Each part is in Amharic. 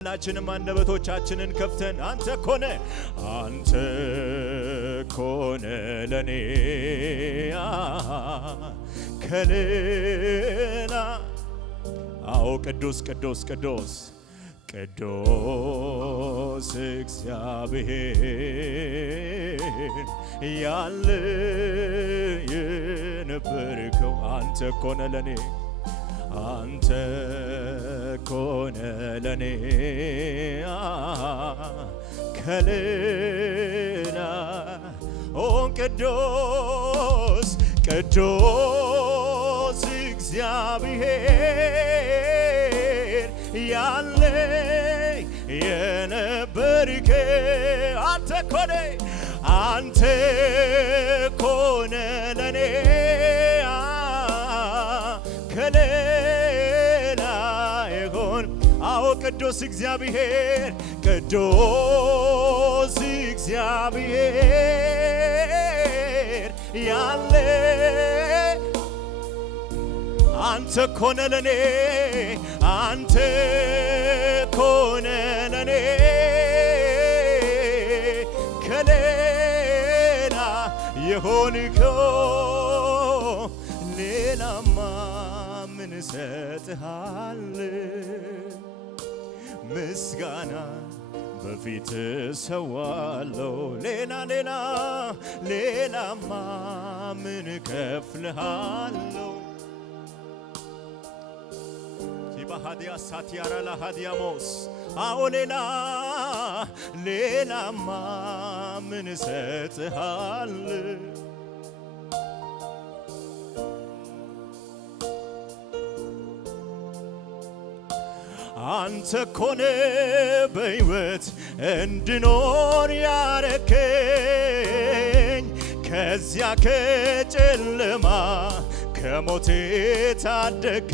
ሁላችንም አንደበቶቻችንን ከፍተን አንተ ኮነ ለኔ ከሌላ አዎ ቅዱስ እግዚአብሔር ያለ የነበርከው አንተ ኮነ ለኔ ከሌላ ኦ ቅዱስ እግዚአብሔር ያለ የነበርከ አንተ ኮነ ለኔ ከሌላ ይሆን አዎ ቅዱስ እግዚአብሔር ያለ አንተ ኮነ ለኔ ከሌላ የሆንከው ሌላማ ምን ሰጥሃል ምስጋና በፊት ሰዋለው ሌላማ ምን ከፍልሃለው ቲባሃዲያ ሳቲያራ ለሃዲያሞስ አዎ ሌላማ ምን ሰጥሃል አንተ ኮነ በሕይወት እንድኖር ያረከኝ ከዚያ ከጨለማ ከሞት ታደገኝ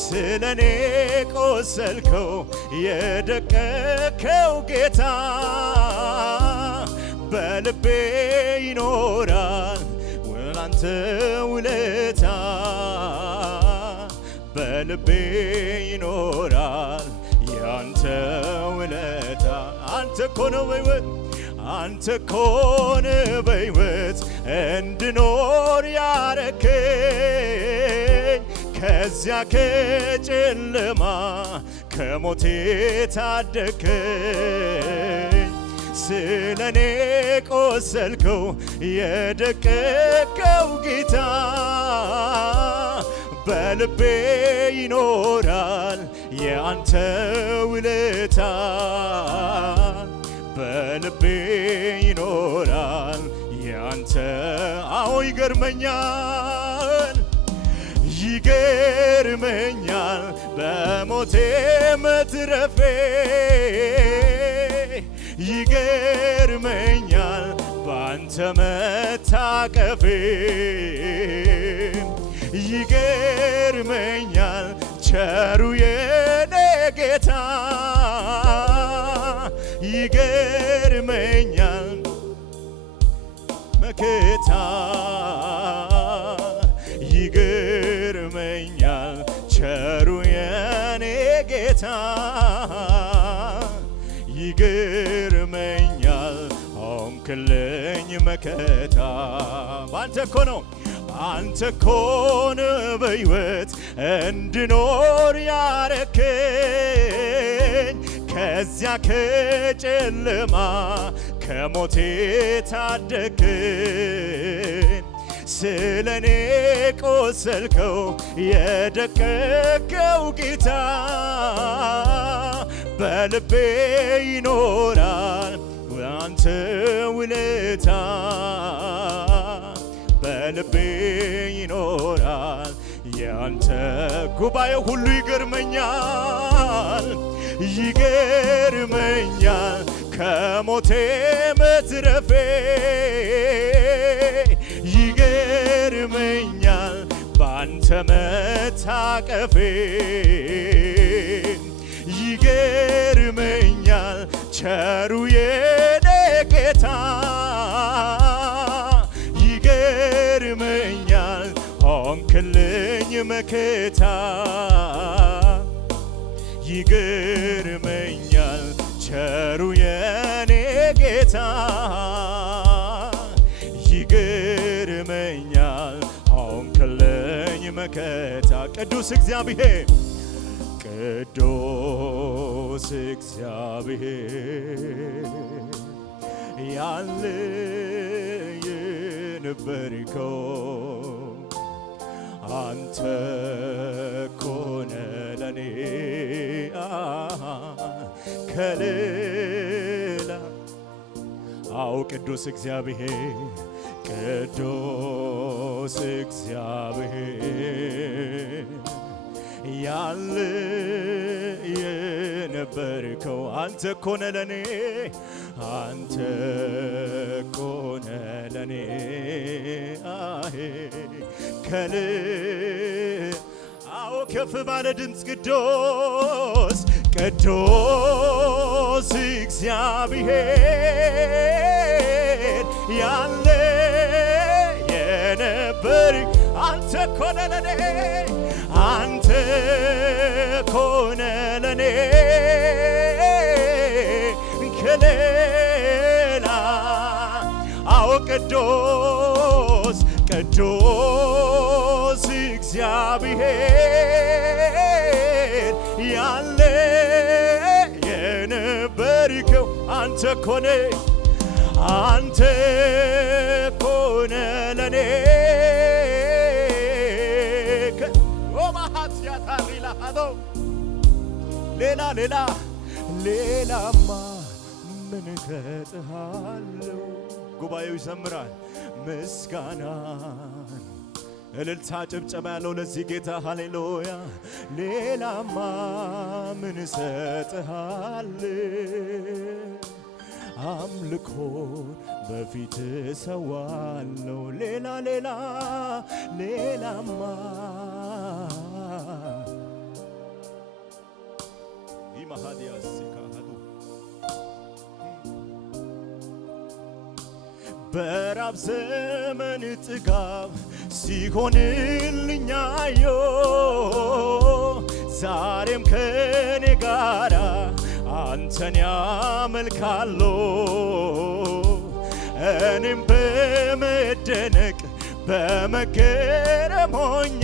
ስለኔ ቆሰልከው የደቀከው ጌታ በልቤ ይኖራል ወላንተ ውለታ በልቤ ይኖራል ያንተ ውለታ አንተ ኮነ በሕይወት እንድኖር ያረከኝ ከዚያ ከጨለማ ከሞት ታደገኝ ስለኔ ቆሰልከው የደቀቀው ጌታ በልቤ ይኖራል ያንተ ውለታ በልቤ ይኖራል ያንተ አዎ ይገርመኛል በሞቴ መትረፌ ይገርመኛል ባንተ መታቀፌ ይገርመኛል ቸሩ የኔ ጌታ ይገርመኛል መከታ ይገርመኛል ቸሩ የኔ ጌታ ይገርመኛል ሆንክልኝ መከታ አንተ ኮነ በሕይወት እንድኖር ያረከኝ ከዚያ ከጨለማ ከሞት ታደገኝ ስለኔ ቆሰልከው የደቀቀው ጌታ በልቤ ይኖራል ያንተ ውለታ በልቤ ይኖራል ያንተ ጉባኤ ሁሉ ይገርመኛል ከሞቴ መትረፌ ይገርመኛል ባንተ መታቀፌ ይገርመኛል ቸሩ የኔ ጌታ ይገርመኛል ሆንክልኝ መከታ ይገርመኛል ቸሩ የኔ ጌታ ይገርመኛል ሆንክልኝ መከታ ቅዱስ እግዚአብሔር ቅዱስ እግዚአብሔር ያለ የነበርከው አንተ ኮነ ለኔ ከሌላ አው ቅዱስ እግዚአብሔር ቅዱስ እግዚአብሔር ያለ የነበርከው አንተ ኮነ ለኔ አንተ ኮነ ለኔ ከል አዎ ከፍ ባለ ድምፅ ቅዱስ ቅዱስ እግዚአብሔር ያለ የነበር አንተ ኮነ ለኔ አንተ ኮነ ለኔ ከሌላ አዎ ቅዱስ ቅዱስ እግዚአብሔር ያለ የነበርከው አንተ ኮነ ለኔ ሌላማ ምን እሰጥሃለሁ ጉባኤው ይዘምራል ምስጋናን እልልታ ጭብጨባ ያለው ለዚህ ጌታ ሃሌሉያ ሌላማ ምን እሰጥሃለሁ አምልኮ በፊት ሰዋለሁ ሌላማ በራብ ዘመን ጥጋብ ሲሆንልኛዮ ዛሬም ከኔ ጋራ አንተን ያመልካሎ እኔም በመደነቅ በመገረም ሆኜ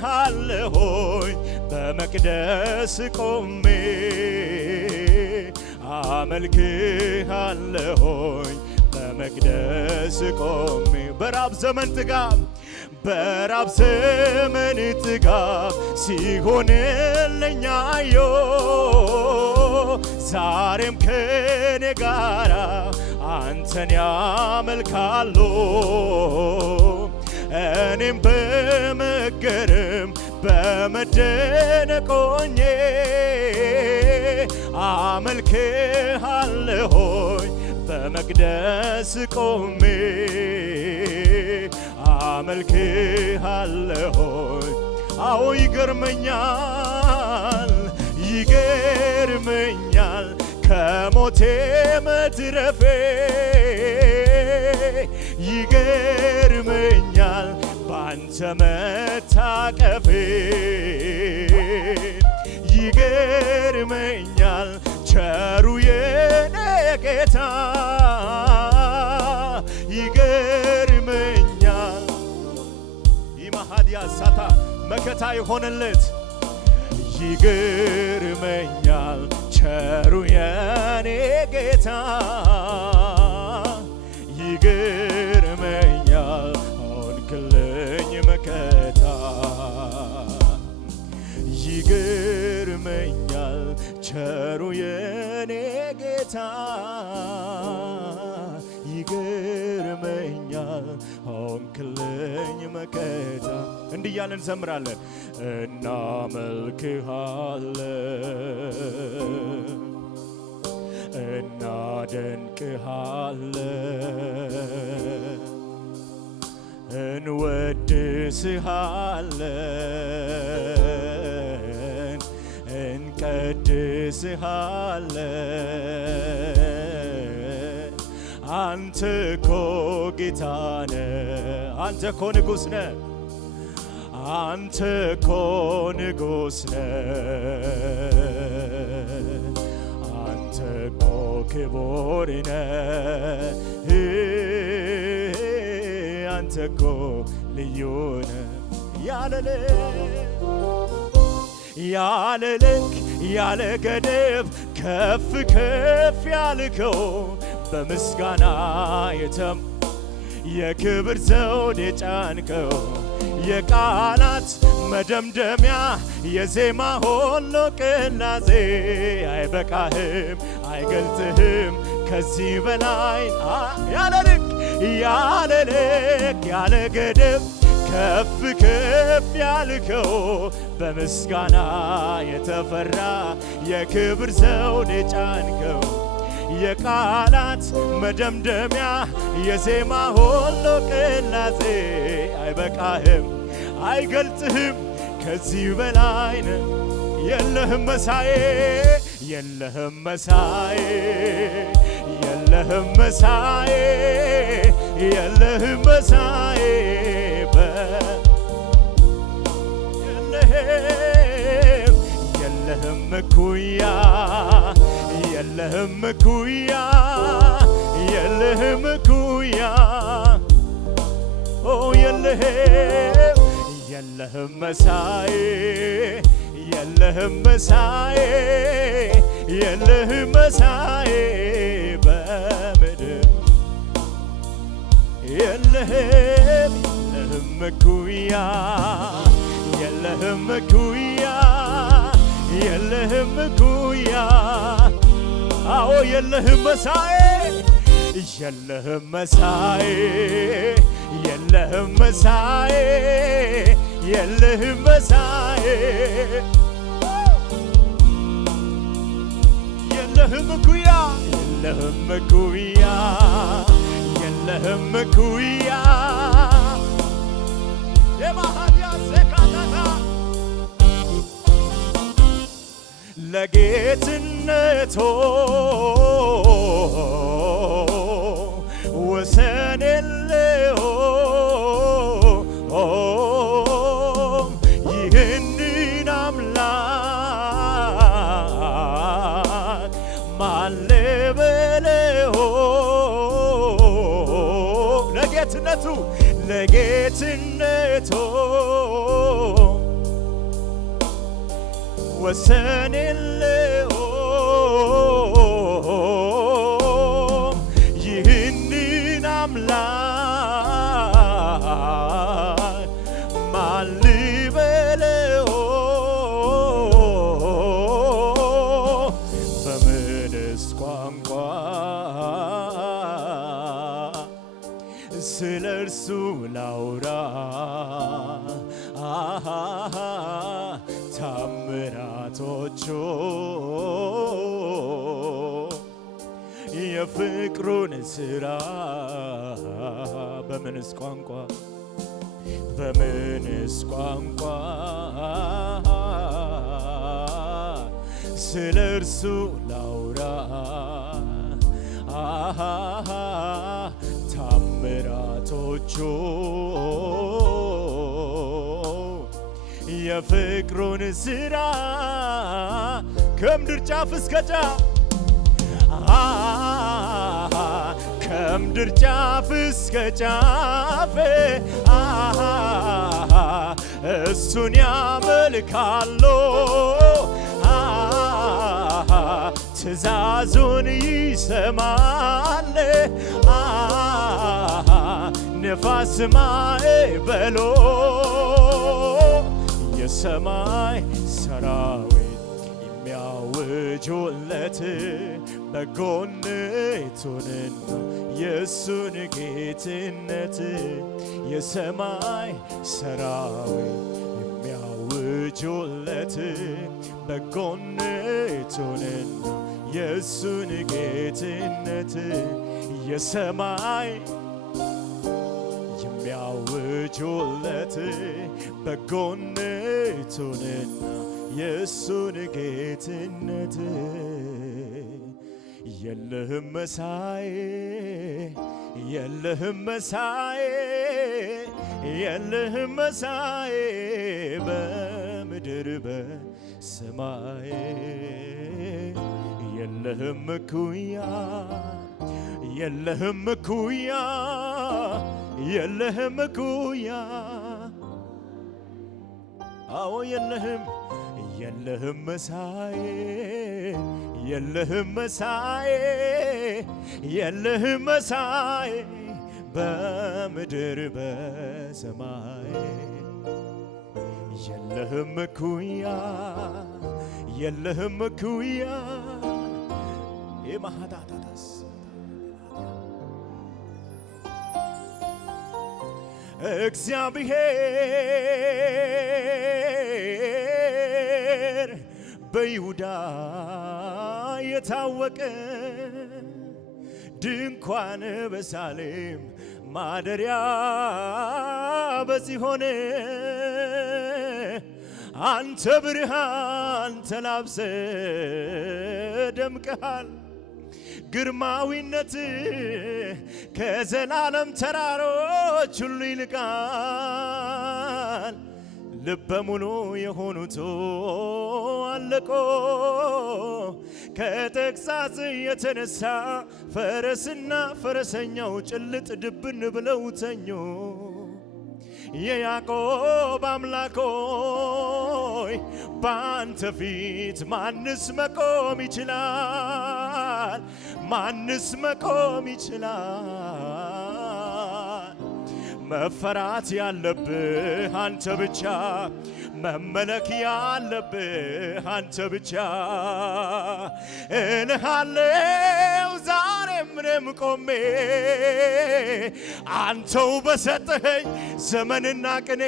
አመልክሃለሁኝ በመቅደስ ቆሜ አመልክሃለሁኝ በመቅደስ ቆሜ በራብ ዘመን ጥጋብ ሲሆንልኛዮ ዛሬም ከኔ ጋራ አንተን ያመልካሉ እኔም በመገረም በመደነቅ ሆኜ አመልክሃለሁኝ በመቅደስ ቆሜ አመልክሃለሁኝ አዎ ይገርመኛል ከሞቴ መትረፌ ይገርመኛል ባንተ መታቀፌ ይገርመኛል ቸሩ የኔ ጌታ ይገርመኛል ይማሃዲያ ሳታ መከታ የሆነለት ይገርመኛል ቸሩ የኔ ጌታ ይገርመኛል ሆንክልኝ መከታ ይገርመኛል ቸሩ የኔ ጌታ ይገርመኛል ሆንክልኝ መከታ እንዲህ እያልን እንዘምራለን እናመልክሃለን እናደንቅሃለን እንወድስሃለን እንቀድስሃለን አንተ እኮ ጌታ ነህ አንተ እኮ ንጉሥ ነህ አንተ እኮ ንጉሥ ነህ አንተ እኮ ክቡር ነህ አንተ እኮ ልዩ ነህ ያለ ልክ ያለ ገደብ ከፍ ከፍ ያልከው በምስጋና የክብር ዘውድ የጫንከው የቃላት መደምደሚያ የዜማ ሁሉ ቅላጼ አይበቃህም አይገልጥህም ከዚህ በላይ ያለ ልክ ያለ ገደብ ከፍ ከፍ ያልከው በምስጋና የተፈራ የክብር ዘውድ የጫንከው የቃላት መደምደሚያ የዜማ ሁሉ ቅላጼ አይበቃህም አይገልጥህም ከዚህ በላይ ነህ የለህም መሳዬ የለህም መሳዬ የለህም መሳዬ የለህም መሳዬ የለህም እኩያ የለህም እኩያ የለህም እኩያ የለህም መሳዬ የለህም መሳዬ የለህም መሳዬ በምድር የለህም እኩያ የለህም እኩያ የለህም እኩያ አዎ የለህም መሳዬ የለህም መሳዬ የለህም መሳዬ የለህም መሳዬ የለህም እኩያ የለህም እኩያ የለህም እኩያ የማሃዲያ ሰካታታ ለጌትነቶ ወሰን የለውም ይህንን አምላክ ማን ልበለው ለጌትነቱ ወሰን የለውም ይህንን አምላክ ማን ልበለው በምንስ ቋንቋ ስለ እርሱ ላውራ ታምራቶቹ የፍቅሩን ሥራ በምንስ ቋንቋ ስለ እርሱ ላውራ ታምራቶቹ የፍቅሩን ሥራ ከምድር ጫፍ እስከ ጫፍ ከምድር ጫፍ እስከ ጫፍ እሱን ያመልካሉ ትእዛዙን ይሰማል ነፋስ ማዕበሉ የሰማይ ሰራዊት የሚያውጁለት በጎነቱንና የእሱን ጌትነት የሰማይ ሰራዊት የሚያውጁለት በጎነቱንና የእሱን ጌትነት የሰማይ የሚያውጁለት በጎነቱንና የእሱን ጌትነት የለህም መሳዬ የለህም መሳዬ የለህም መሳዬ በምድር በሰማይ የለህም እኩያ የለህም እኩያ የለህም እኩያ አዎ የለህም የለህም መሳዬ የለህም መሳዬ የለህም መሳዬ በምድር በሰማይ የለህም እኩያ የለህም እኩያ የማሃዳዳስ እግዚአብሔር በይሁዳ የታወቀ ድንኳን በሳሌም ማደሪያ በዚህ ሆነ አንተ ብርሃን ተላብሰ ደምቀሃል ግርማዊነት ከዘላለም ተራሮች ሁሉ ይልቃል ልበ ሙሉ የሆኑት አለቆ ከተግሣጽ የተነሳ ፈረስና ፈረሰኛው ጭልጥ ድብን ብለው ተኙ የያዕቆብ አምላክ ሆይ ባንተ ፊት ማንስ መቆም ይችላል ማንስ መቆም ይችላል መፈራት ያለብህ አንተ ብቻ መመለክ ያለብህ አንተ ብቻ እልሃለው ዛሬም እኔም ቆሜ አንተው በሰጠኸኝ ዘመንና ቅኔ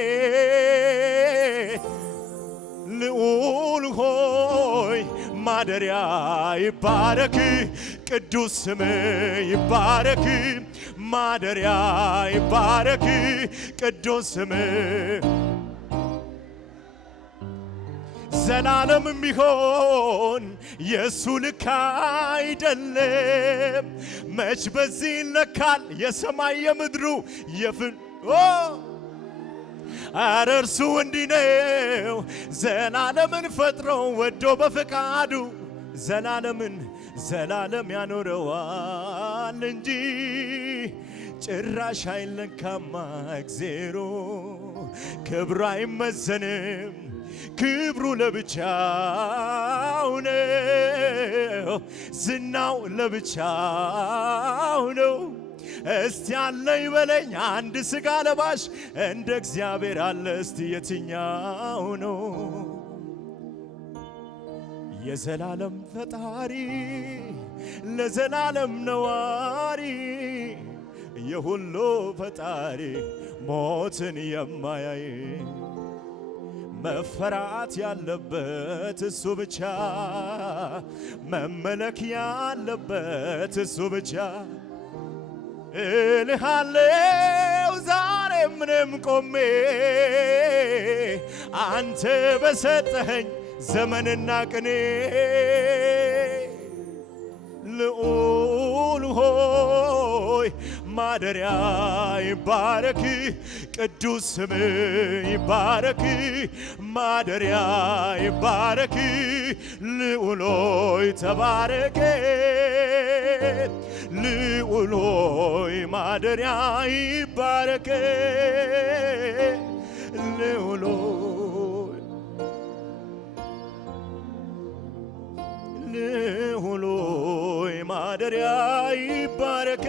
ልዑል ሆይ ማደሪያ ይባረክ ቅዱስ ስም ይባረክ ማደሪያ ይባረክ ቅዱስ ስም ዘላለም ቢሆን የሱ ልክ አይደለም መች በዚህ ይለካል የሰማይ የምድሩ አረ እርሱ እንዲህ ነው ዘላለምን ፈጥሮ ወዶ በፈቃዱ ዘላለም ያኖረዋል እንጂ ጭራሽ አይለካማ እግዜሩ ክብሩ አይመዘንም ክብሩ ለብቻው ነው ዝናው ለብቻው ነው እስቲ አለ ይበለኝ አንድ ሥጋ ለባሽ እንደ እግዚአብሔር አለ እስቲ የትኛው ነው የዘላለም ፈጣሪ ለዘላለም ነዋሪ የሁሉ ፈጣሪ ሞትን የማያይ መፈራት ያለበት እሱ ብቻ መመለክ ያለበት እሱ ብቻ እልሃለው ዛሬም እኔም ቆሜ አንተ በሰጠኸኝ ዘመንና ቅኔ ልዑል ሆይ ማደሪያ ይባረክ ቅዱስ ስም ይባረክ ማደሪያ ይባረክ ልዑል ሆይ ተባረክ ልዑል ሆይ ማደሪያ ይባረክ ልዑል ልዑል ሆይ ማደሪያ ይባረክ